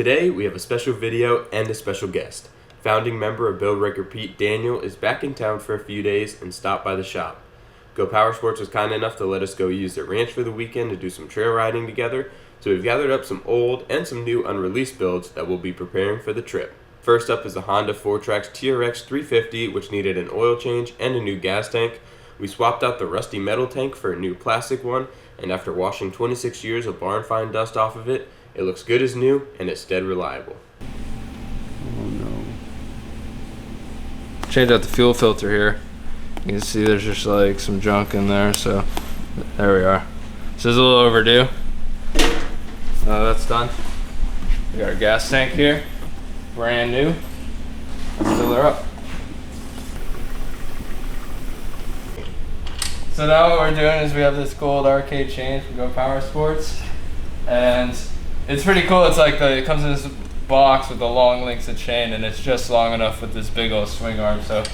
Today, we have a special video and a special guest. Founding member of Build Wreck Repeat, Daniel, is back in town for a few days and stopped by the shop. GoPowerSports was kind enough to let us go use their ranch for the weekend to do some trail riding together, so we've gathered up some old and some new unreleased builds that we'll be preparing for the trip. First up is the Honda 4Trax TRX 350, which needed an oil change and a new gas tank. We swapped out the rusty metal tank for a new plastic one, and after washing 26 years of barn find dust off of it, it looks good as new and it's dead reliable. Oh no. Change out the fuel filter here. You can see there's just like some junk in there, so there we are. This is a little overdue. That's done. We got our gas tank here, brand new. Let's fill her up. So now what we're doing is we have this gold arcade chain from GoPowerSports, and it's pretty cool. It's like it comes in this box with the long links of chain, and it's just long enough with this big old swing arm. So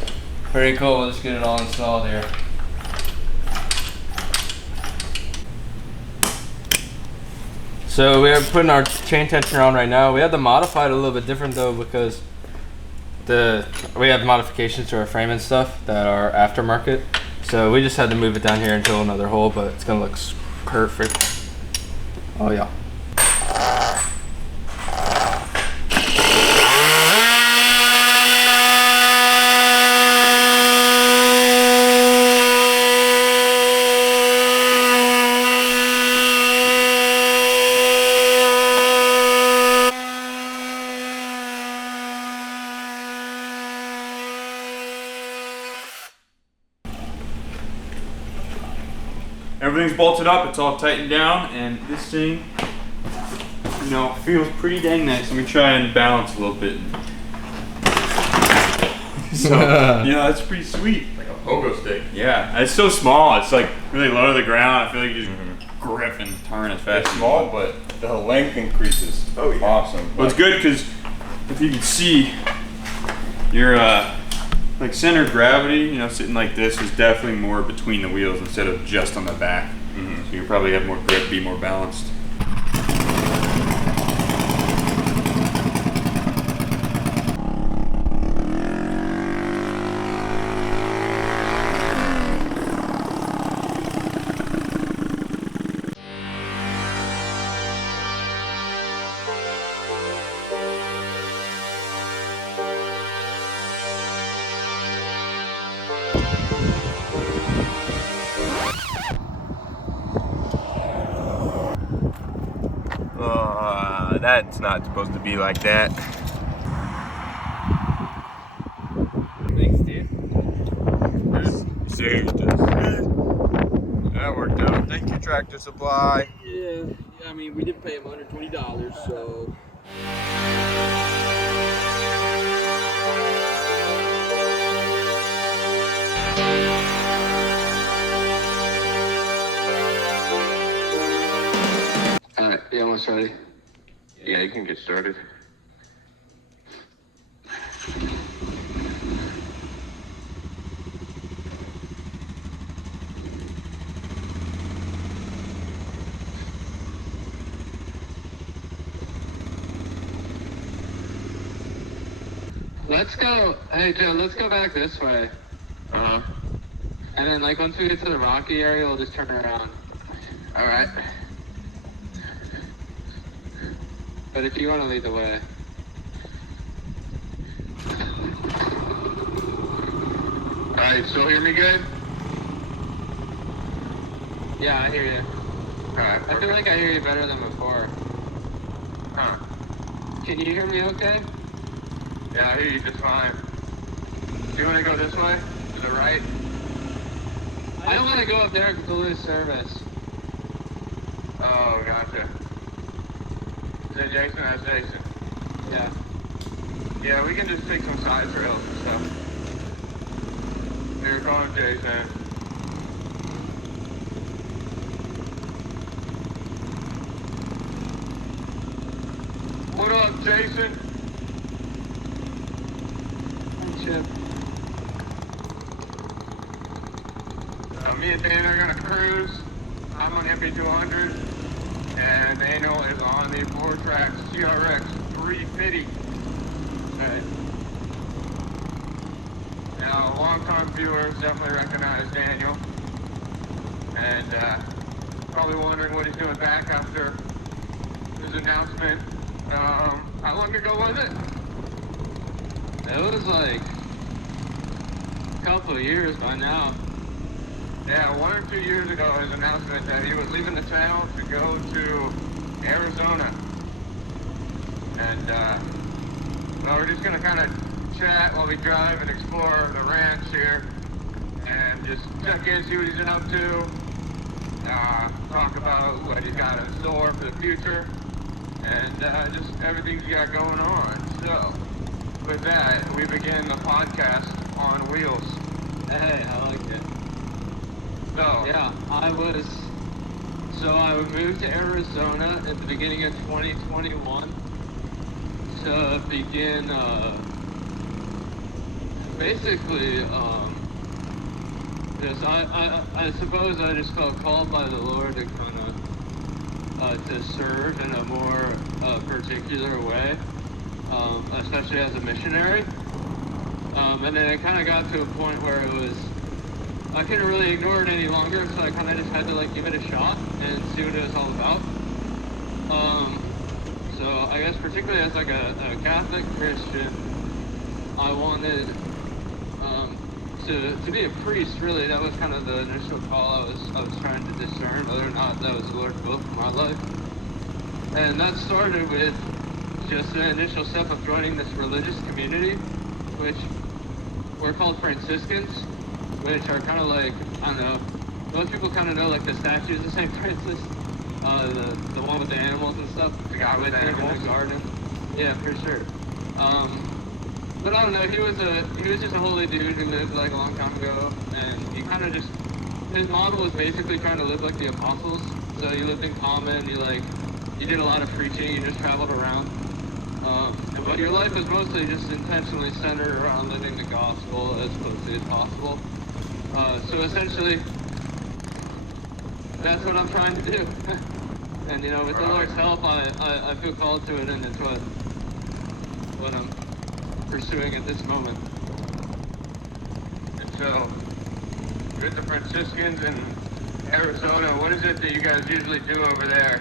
pretty cool. We'll just get it all installed here. So we are putting our chain tensioner on right now. We had to modify it a little bit different though, because we have modifications to our frame and stuff that are aftermarket. So we just had to move it down here and drill another hole, but it's gonna look perfect. Oh yeah. Everything's bolted up, it's all tightened down, and this thing, you know, feels pretty dang nice. Let me try and balance a little bit. So, yeah, that's pretty sweet. Like a pogo stick. Yeah, it's so small, it's like really low to the ground. I feel like you just grip and turn as fast It's as you small, want. but the length increases. Oh, yeah. Awesome. Well, it's good because if you can see, your like center of gravity, you know, sitting like this is definitely more between the wheels instead of just on the back. So you probably have more grip, be more balanced. That's not supposed to be like that. Thanks, Steve. That worked out. Thank you, Tractor Supply. Yeah, I mean, we did pay him $120, so. Alright, yeah, almost ready. Yeah, you can get started. Let's go. Hey Joe, let's go back this way. Uh-huh. And then like once we get to the rocky area, we'll just turn around. Alright. But if you want to lead the way. Alright, still hear me good? Yeah, I hear you. Alright. I feel like I hear you better than before. Huh. Can you hear me okay? Yeah, I hear you just fine. Do you want to go this way? To the right? I don't want to go up there because we'll lose service. Oh, gotcha. Is that Jason? That's Jason. Yeah. Yeah, we can just take some side trails and stuff. Here comes Jason. What up, Jason? Hi, Chip. Me and Dan are gonna cruise. I'm on MP200, and Daniel is on the 4Trax TRX Sweet Pity. Alright. Now, long-time viewers definitely recognize Daniel. And probably wondering what he's doing back after his announcement. How long ago was it? It was like a couple of years by now. Yeah, 1 or 2 years ago, his announcement that he was leaving the town to go to Arizona. And well, we're just gonna kind of chat while we drive and explore the ranch here, and just check in, see what he's been up to, talk about what he's got in store for the future, and just everything he's got going on. So, with that, we begin the podcast on wheels. Hey, I like it. So, Yeah, I moved to Arizona at the beginning of 2021 to begin, basically, I suppose I just felt called by the Lord to kind of, to serve in a more, particular way, especially as a missionary. And then it kind of got to a point where I couldn't really ignore it any longer, so I kind of just had to like give it a shot and see what it was all about. So I guess particularly as like a Catholic Christian, I wanted to be a priest. Really, that was kind of the initial call I was trying to discern whether or not that was the Lord's will for my life. And that started with just the initial step of joining this religious community, which we're called Franciscans, which are kind of like, I don't know, most people kind of know like the statues of St. Francis, the one with the animals and stuff. The guy with the animals? In the garden. Yeah, for sure. But I don't know, he was just a holy dude who lived like a long time ago, and he kind of just, his model was basically trying to live like the apostles. So you lived in common, you did a lot of preaching, you just traveled around. But your life was mostly just intentionally centered around living the gospel as closely as possible. So essentially, that's what I'm trying to do. And you know, with the Lord's help, I feel called to it, and it's what I'm pursuing at this moment. And so, with the Franciscans in Arizona, what is it that you guys usually do over there?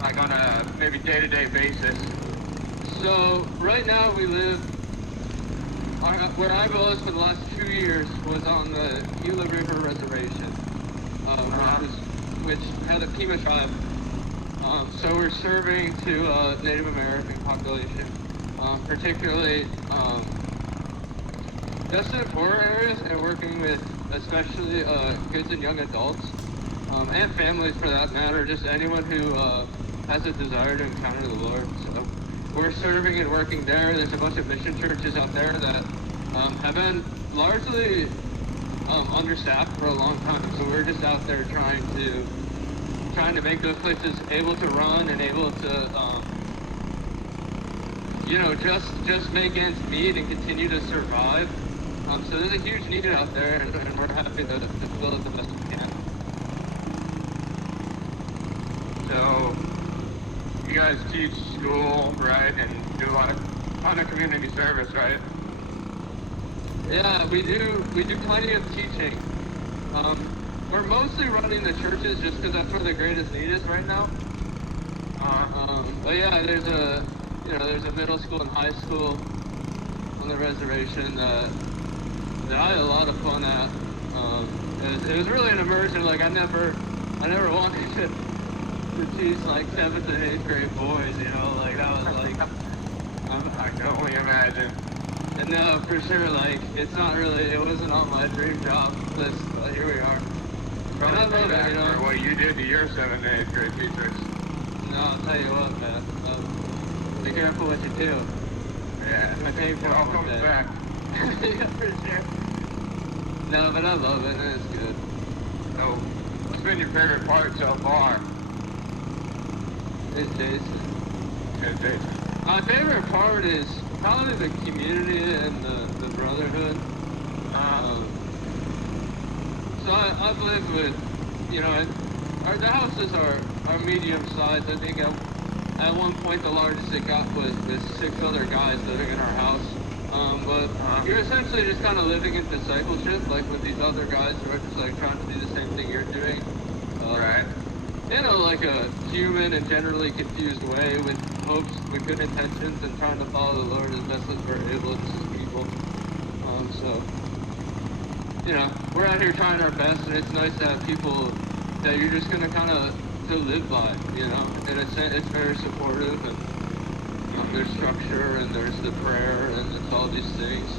Like on a maybe day-to-day basis? So, right now we live, where I was for the last 2 years was on the Gila River Reservation, which had a Pima tribe. So we're serving to Native American population, particularly just in poorer areas, and working with especially kids and young adults, and families for that matter, just anyone who has a desire to encounter the Lord. So we're serving and working there. There's a bunch of mission churches out there that have been largely understaffed for a long time. So we're just out there trying to make those places able to run and able to, just make ends meet and continue to survive. So there's a huge need out there, and we're happy to fill it the best we can. So, you guys teach school, right, and do a ton of community service, right? Yeah, we do plenty of teaching. We're mostly running the churches just because that's where the greatest need is right now. But yeah, there's a middle school and high school on the reservation that I had a lot of fun at. It was really an immersion. Like I never wanted to teach like 7th and 8th grade boys. You know, like that was like I can only imagine. And no, for sure. Like it wasn't on my dream job list, but here we are. And I love it, you know. For what you did to your 7th and 8th grade teachers. No, I'll tell you what, man. Be careful what you do. Yeah, I pay for it all comes back. Yeah, for sure. No, but I love it, and it's good. So, what's been your favorite part so far? It's Jason. Yeah, Jason. My favorite part is probably the community and the brotherhood. So I've lived with, the houses are medium sized. I think at one point the largest it got was 6 other guys living in our house. But you're essentially just kind of living in discipleship, like with these other guys who are just like trying to do the same thing you're doing. Right. In a like a human and generally confused way, with hopes, with good intentions, and trying to follow the Lord as best as we're able to people. So, you know, we're out here trying our best, and it's nice to have people that you're just gonna kind of to live by, you know. And it's very supportive, and there's structure, and there's the prayer, and it's all these things.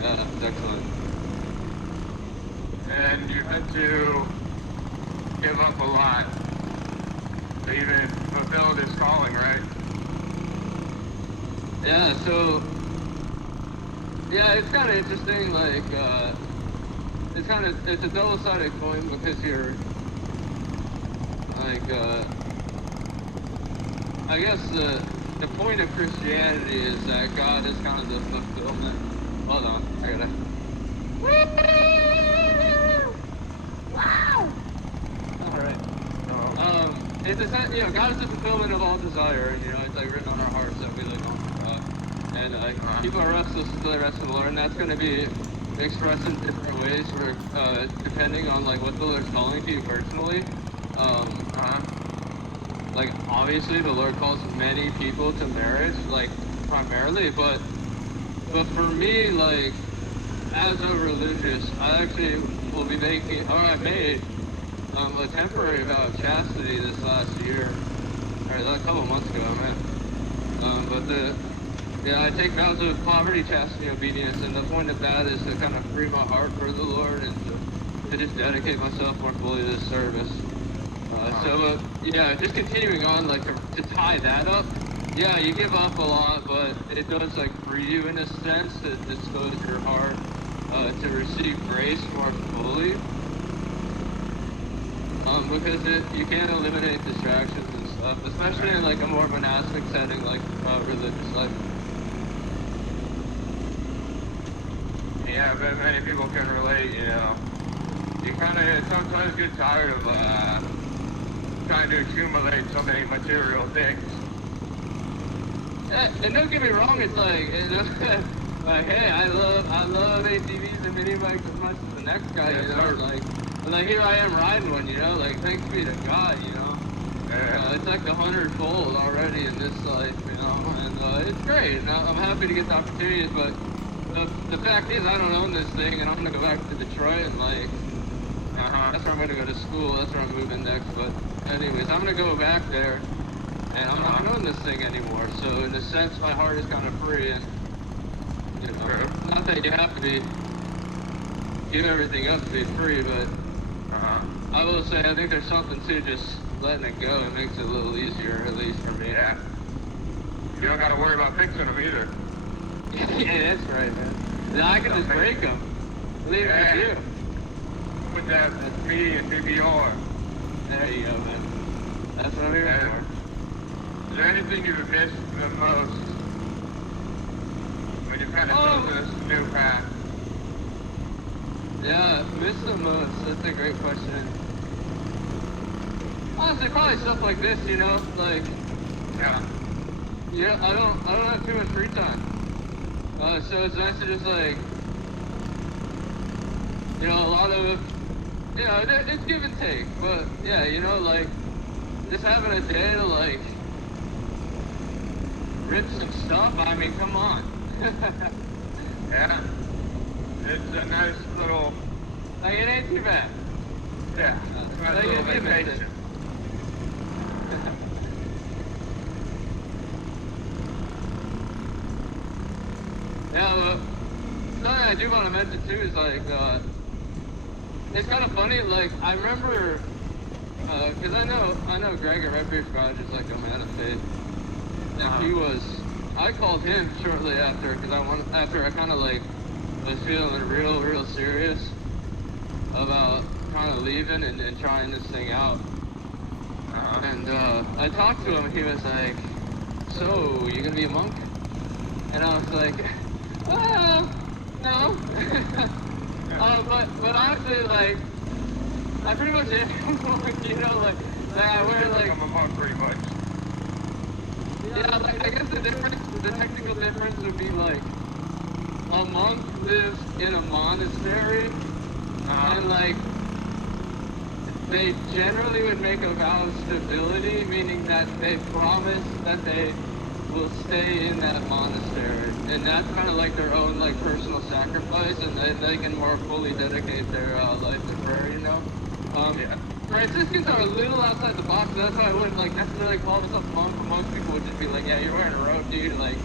Yeah, it's excellent. And you had to give up a lot to even fulfill this calling, right? Yeah, so, yeah, it's kind of interesting, like, it's a double-sided coin, because you're, like, I guess the point of Christianity is that God is kind of the fulfillment. Hold on, I gotta. Wow! Alright. It's you know, God is the fulfillment of all desire, you know, it's like written on our hearts that we live on. And people are restless until they rest in the Lord, and that's going to be expressed in different ways, depending on like what the Lord's calling to you personally. Like obviously the Lord calls many people to marriage, like primarily, but for me, like as a religious, I actually will be making, or I made a temporary vow of chastity this last year, or a couple months ago, man. Yeah, I take vows of poverty, chastity, obedience, and the point of that is to kind of free my heart for the Lord and to just dedicate myself more fully to this service. Yeah, just continuing on, like to tie that up. Yeah, you give up a lot, but it does like free you in a sense to dispose your heart to receive grace more fully. Because you can't eliminate distractions and stuff, especially in like a more monastic setting like religious life. Yeah, but many people can relate, you know. You kind of sometimes get tired of trying to accumulate so many material things. Yeah, and don't get me wrong, it's like, like, hey, I love ATVs and mini bikes as much as the next guy, Yeah, you know, like here I am riding one, you know, like thanks be to God, you know. It's like 100-fold already in this life, you know, and it's great. And I'm happy to get the opportunities, but the fact is I don't own this thing, and I'm gonna go back to Detroit and like, that's where I'm gonna go to school. That's where I'm moving next. But anyways, I'm gonna go back there, and I'm not gonna own this thing anymore. So in a sense, my heart is kind of free, and you know, not that you have to give everything up to be free, but I will say I think there's something to just letting it go. It makes it a little easier, at least for me. Yeah. You don't got to worry about fixing them either. Yeah, that's right, man. Now I can just break them. Leave it to you. With that me and BBR. There you go, man. That's what I'm here for. Is there anything you've missed the most when you kind of took this new path? Yeah, miss the most. That's a great question. Honestly, probably stuff like this, you know, like. Yeah, I don't have too much free time. So it's nice to just like, you know, a lot of, you know, it's give and take, but yeah, you know, like, just having a day to like, rip some stuff, I mean, come on. Yeah. It's a nice little, like, it ain't too bad. yeah, it's a nice little vacation. Yeah, but something I do want to mention too is like, it's kind of funny. Like I remember, cause I know Greg at Red Beard Garage is like a man of faith, and he was. I called him shortly after, cause after I kind of like was feeling real serious about kind of leaving and trying this thing out. And I talked to him, and he was like, "So you gonna be a monk?" And I was like, no. But honestly, like, I pretty much am, you know, I we're feel like, I'm a monk pretty much. yeah, like, I guess the technical difference would be like, a monk lives in a monastery, and like, they generally would make a vow of stability, meaning that they promise that they will stay in that monastery, and that's kind of like their own like personal sacrifice, and they can more fully dedicate their life to prayer, you know. Yeah. Franciscans are a little outside the box, so that's why I wouldn't like necessarily call myself a monk. But most people would just be like, yeah, you're wearing a robe, dude. Like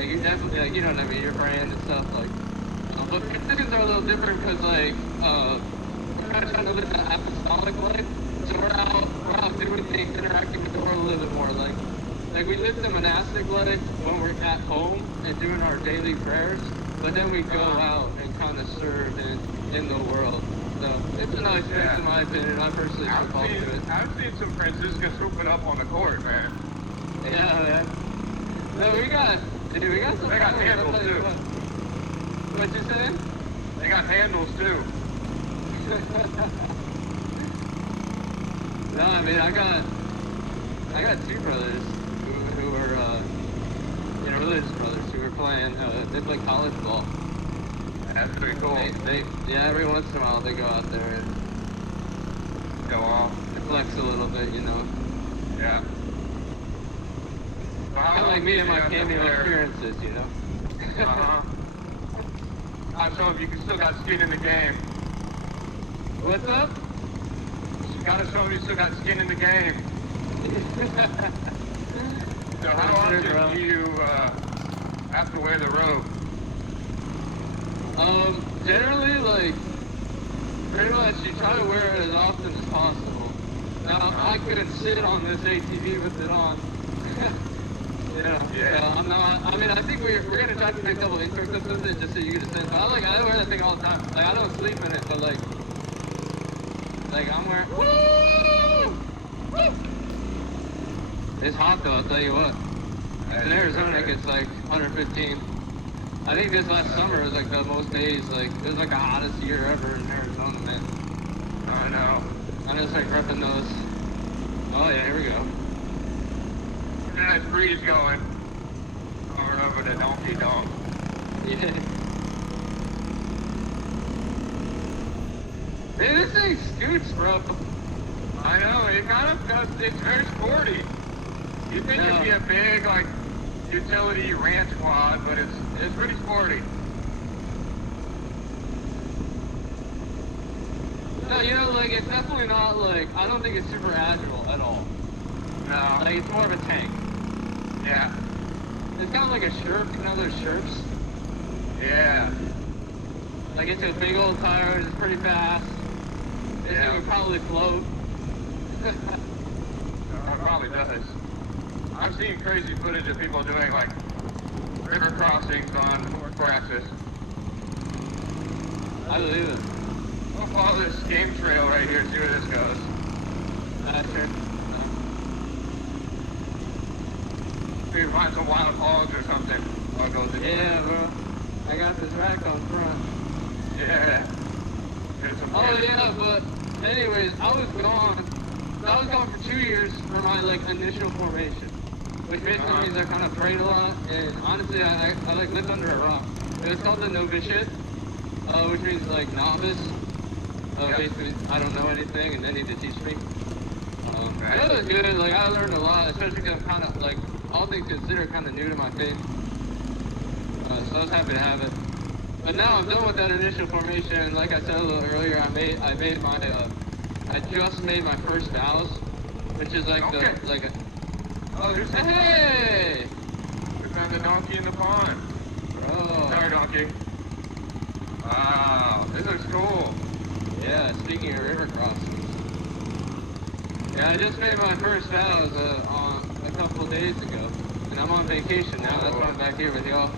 you definitely like, you know what I mean, you're praying and stuff. Like, but Franciscans are a little different because like we're kind of trying to live that apostolic life, so we're out doing things, interacting with the world a little bit more. Like we live the monastic life when we're at home and doing our daily prayers, but then we go out and kind of serve in the world. So it's a nice mix in my opinion. I personally feel called to it. I've seen some Franciscans hooping up on the court, man. Yeah, man. No, we got some. They got handles too. What you saying? They got handles too. No, I mean I got two brothers who were religious brothers who were playing. They play college ball. That's pretty cool. Yeah, every once in a while they go out there and Go off. flex a little bit, you know. Yeah. Kind of like me and my cameo appearances, you know. I'm showing you still got skin in the game. What's up? You gotta show them you still got skin in the game. So how often do you have to wear the robe? Generally, like, pretty much you try to wear it as often as possible. Now, I couldn't sit on this ATV with it on. Yeah. So I'm not, I mean, I think we're going to try to make a couple intro clips with it just so you get a sense. But I wear that thing all the time. Like, I don't sleep in it, but like I'm wearing, woo! It's hot though, I'll tell you what. In Arizona, it gets like 115. I think this last summer was like the most days, like, it was like the hottest year ever in Arizona, man. I know. I'm just like repping those. Oh yeah, here we go. Nice breeze going. Over and over the donkey dog. Yeah. Man, this thing scoots, bro. I know, it kind of does, it's very sporty. You think it'd be a big, like, utility ranch quad, but it's pretty sporty. No, you know, like, it's definitely not, like, I don't think it's super agile at all. No. Like, it's more of a tank. Yeah. It's kind of like a Sherp, you know those Sherps? Yeah. Like, it's a big old tire, it's pretty fast. This thing would probably float. It probably does. I've seen crazy footage of people doing, like, river crossings on Praxis. I believe it. We'll follow this game trail right here, see where this goes. That's it. Maybe find some wild hogs or something. I'll go this way. Yeah, bro. I got this rack on front. Yeah. Get some Oh yeah, but anyways, I was gone for 2 years for my like initial formation, which basically means I kind of prayed a lot, and honestly, I like lived under a rock. It was called the novitiate, which means like novice. Basically, I don't know anything, and they need to teach me. It was good. Like I learned a lot, especially because I'm kind of like all things considered kind of new to my faith. So I was happy to have it. But now I'm done with that initial formation. Like I said a little earlier, I just made my first vows, which is like Oh, there's the hey! We found the donkey in the pond. Bro. Sorry, donkey. Wow, this looks cool. Yeah, speaking of river crossings. Yeah, I just made my first vows on a couple of days ago. And I'm on vacation now, that's why I'm back here with y'all.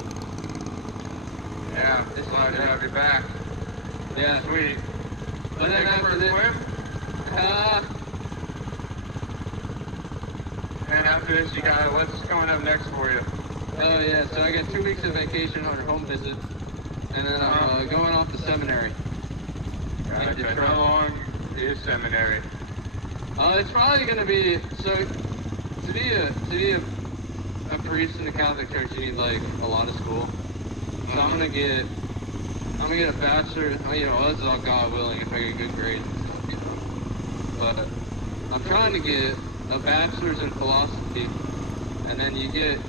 Yeah, glad to have you back. Yeah. Sweet. But then after this, and after this, you got what's coming up next for you? oh yeah, so I got 2 weeks of vacation on a home visit, and then I'm going off to seminary. Gotcha. How long is seminary? It's probably gonna be so. To be a priest in the Catholic Church, you need like a lot of school. So I'm gonna get a bachelor. You know, this is all God willing if I get good grades and stuff, you know. But I'm trying to get a bachelor's in philosophy, and then you get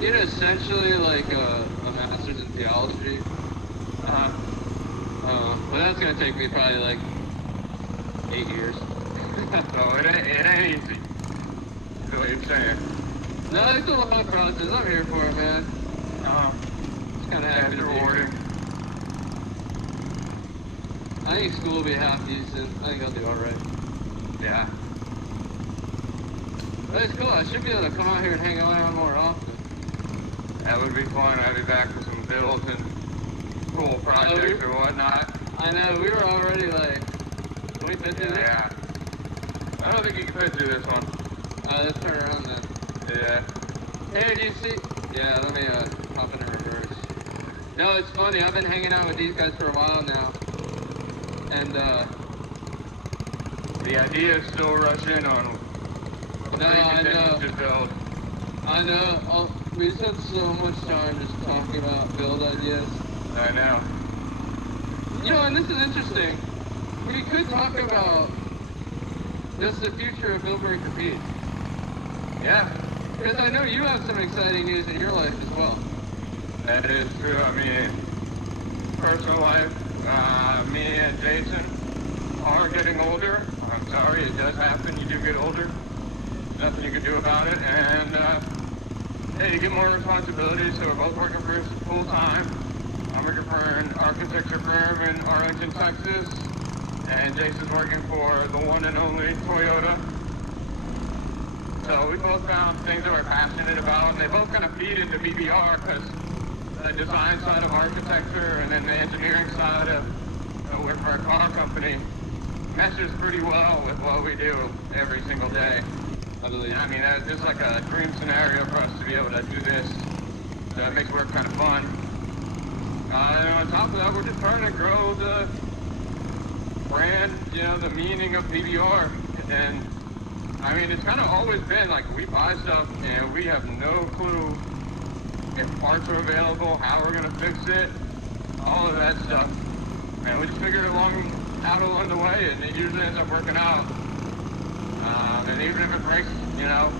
essentially like a master's in theology. But that's gonna take me probably like 8 years. So it ain't easy. That's what you're saying. No, it's a long process. I'm here for it, man. It's kind of happy That's to be here. rewarding. I think school will be half decent. I think I'll do all right. Yeah. But it's cool. I should be able to come out here and hang around more often. That would be fun. I'd be back for some builds and cool projects or whatnot. I know. We were already like, can we fit through this? Yeah. I don't think you can fit through this one. Let's turn around then. Yeah. Hey, do you see? Yeah, let me hop in reverse. No, it's funny. I've been hanging out with these guys for a while now. And, the idea is still rush in on no, I know. to build. I know. We spent so much time just talking about build ideas. I know. You know, and this is interesting. We could talk about just the future of Build Break Repeat. Yeah. Because I know you have some exciting news in your life as well. That is true. I mean, personal life, me and Jason are getting older. I'm sorry, it does happen. You do get older. Nothing you can do about it. And, hey, you get more responsibilities, so we're both working for us full time. I'm working for an architecture firm in Arlington, Texas. And Jason's working for the one and only Toyota. So we both found things that we're passionate about, and they both kind of feed into BBR because the design side of architecture and then the engineering side of work for a car company meshes pretty well with what we do every single day. I believe. I mean, that's just like a dream scenario for us to be able to do this. So it makes work kind of fun. And on top of that, we're just trying to grow the brand, you know, the meaning of BBR. And I mean, it's kind of always been like we buy stuff and we have no clue if parts are available, how we're gonna fix it, all of that stuff. And we just figured out along the way, and it usually ends up working out. And even if it breaks, you know,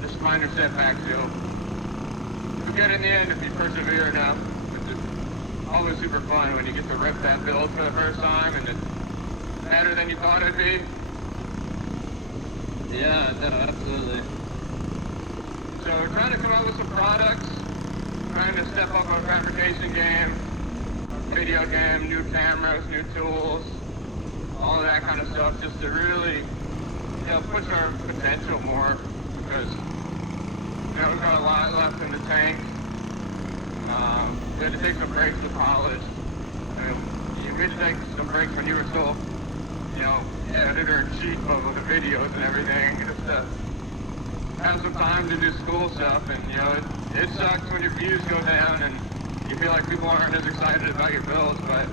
just minor setbacks, you'll get in the end if you persevere enough. It's just always super fun when you get to rip that build for the first time and it's better than you thought it'd be. Yeah, no, absolutely. So we're trying to come up with some products, trying to step up our fabrication game, our video game, new cameras, new tools, all of that kind of stuff, just to really, you know, push our potential more, because, you know, we've got a lot left in the tank. We had to take some breaks to polish. I mean, we had to take some breaks when you were still, you know, editor-in-chief of the videos and everything, just to have some time to do school stuff. And, you know, it sucks when your views go down and you feel like people aren't as excited about your builds, but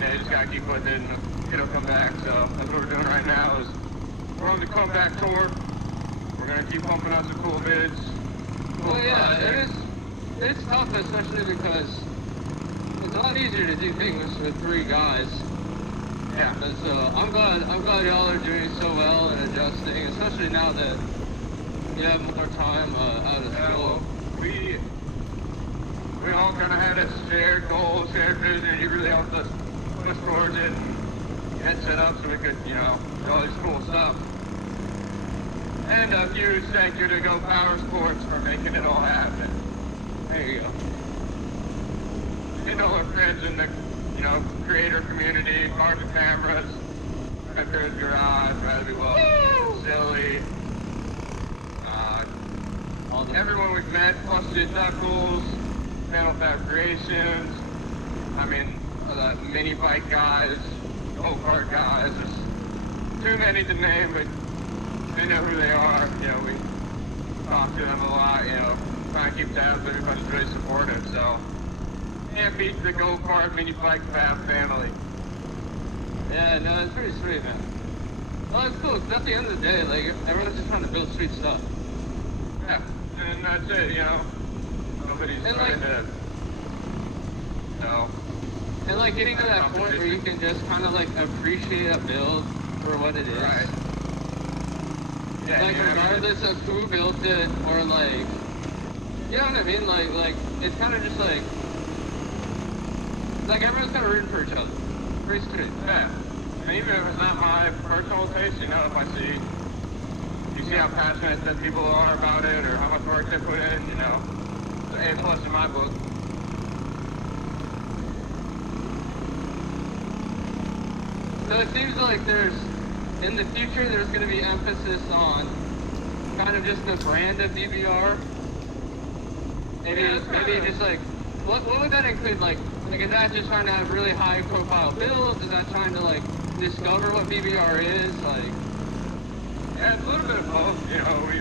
you just gotta keep putting it and it'll come back. So that's what we're doing right now, is we're on the comeback tour. We're gonna keep pumping out some cool vids. Cool projects. It's tough, especially because it's a lot easier to do things with 3 guys. Yeah. And so I'm glad y'all are doing so well and adjusting, especially now that you have more time out of school. We all kind of had a shared goal, shared vision. You really helped us push towards it and get set up so we could, you know, do all this cool stuff. And a huge thank you to GoPowerSports for making it all happen. There you go. You know, our friends in the, you know, creator community, Cars and Cameras, Records Garage, Rather Be Well, Silly, everyone we've met, Busted Knuckles, Metal Fabrications, I mean, the mini bike guys, go-kart guys, there's too many to name, but they know who they are. You know, we talk to them a lot, you know, try and keep tabs, everybody's really supportive, so can't beat the go-kart mini bike fab family. Yeah, no, it's pretty sweet, man. Well, it's cool, 'cause at the end of the day, like, everyone's just trying to build sweet stuff. Yeah, and that's it, you know. Nobody's And, trying like- to, you know. And, like, getting to that point where you can just kind of, like, appreciate a build for what it is. Right. Yeah, Like, you know, regardless of who built it, or, like, you know what I mean? Like, it's kind of just, like everyone's kind of rooting for each other. Pretty straight. yeah. And even if it's not my personal taste, you know, if I see, you see how passionate that people are about it, or how much work they put in, you know, it's an A+ in my book. So it seems like in the future, there's going to be emphasis on kind of just the brand of DVR. Maybe just like, what would that include? Like, is that just trying to have really high profile builds? Is that trying to, like, discover what DVR is? Like, Yeah, it's a little bit of both, you know, we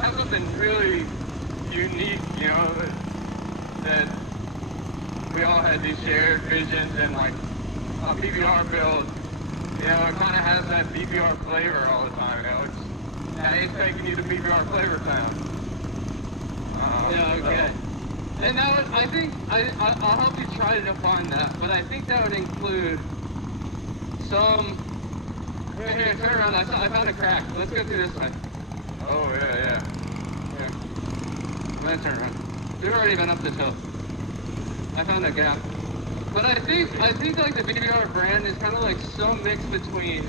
have something really unique, you know, that we all had these shared visions, and like a PBR build, you know, it kind of has that PBR flavor all the time, you know, it's taking you to PBR flavor town. yeah, okay. And that would, I think, I'll help you try to define that, but I think that would include some, here, turn around, I found a crack. Let's go through this way. Oh, yeah. Here. I'm gonna turn around. We've already been up this hill. I found a gap. But I think like the BBR brand is kind of like some mix between,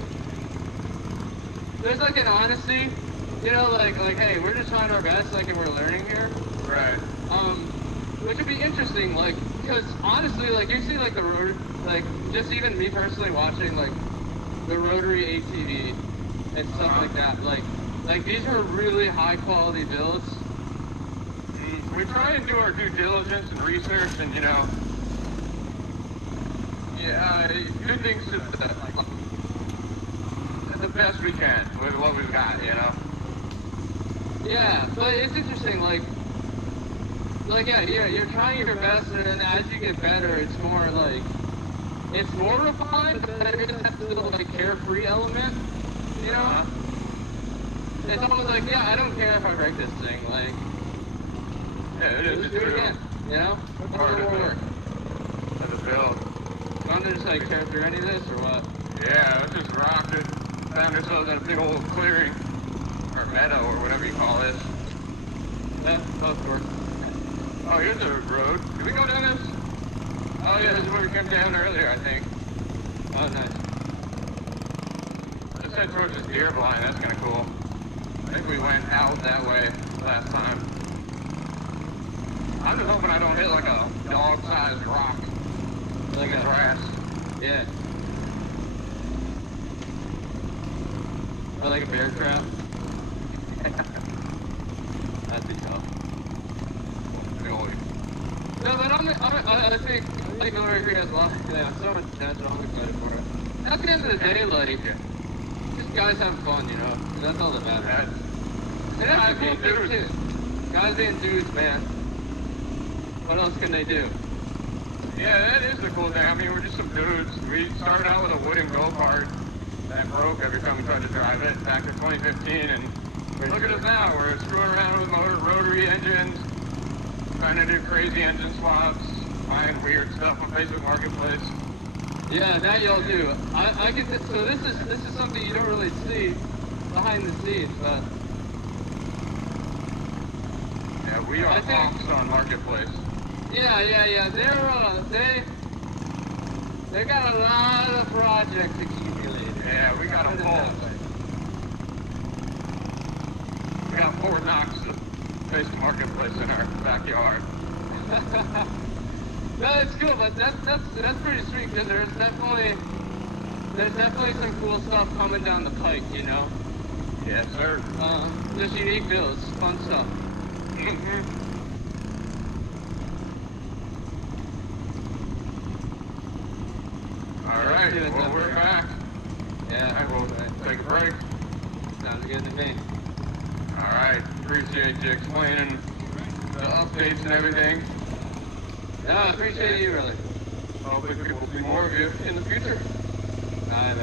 there's like an honesty, you know, like, hey, we're just trying our best, like, and we're learning here. Right. Which would be interesting, like, because honestly, like, you see, like, the road, like, just even me personally watching, like, the rotary ATV and stuff like that, like these are really high quality builds. We try and do our due diligence and research, and, you know, yeah, do things to the best we can with what we've got, you know. Yeah, but it's interesting, like, yeah, you're trying your best, and then as you get better, it's more like, it's more refined, but there is that little, like, carefree element, you know? It's almost like, yeah, I don't care if I break this thing, like, Yeah, it is. just It's do it true. again, you know? Part of more it. work. As a build. You want to just, like, tear through any of this, or what? Yeah, let's just rock it. Found ourselves in a big old clearing, or meadow, or whatever you call it. Yeah, both work. Oh, here's a road. Did we go down this? Oh, yeah, this is where we came down earlier, I think. Oh, nice. Let's head towards this deer blind. That's kind of cool. I think we went out that way last time. I'm just hoping I don't hit like a dog-sized rock Like in the a, grass. yeah. Or like a bear trap. That'd be tough. Really. No, but I think Rotary has a lot, yeah, so much potential. I'm excited for it. At the end of the day, like, just guys having fun, you know? That's all that matters. And that's the cool thing, too. Guys being dudes, man. What else can they do? Yeah, that is the cool thing. I mean, we're just some dudes. We started out with a wooden go-kart that broke every time we tried to drive it back in 2015, and look at us now. We're screwing around with rotary engines, trying to do crazy engine swaps, buying weird stuff on Facebook Marketplace. Yeah, that y'all do. I get this. So this is something you don't really see behind the scenes, but Yeah, we are I think- hawks on Marketplace. yeah. They got a lot of projects accumulated. Yeah, we got them full. We got Fort Knox Facebook Marketplace in our backyard. No, it's cool, but that's pretty sweet because there's definitely some cool stuff coming down the pike, you know. Yes, sir. Just unique builds, fun stuff. All right, see what's well, up we're there. back. Yeah, I will take a break. sounds good to me. All right, appreciate you explaining the updates and everything. No, I appreciate you, really. hopefully people will see more of you in the future. And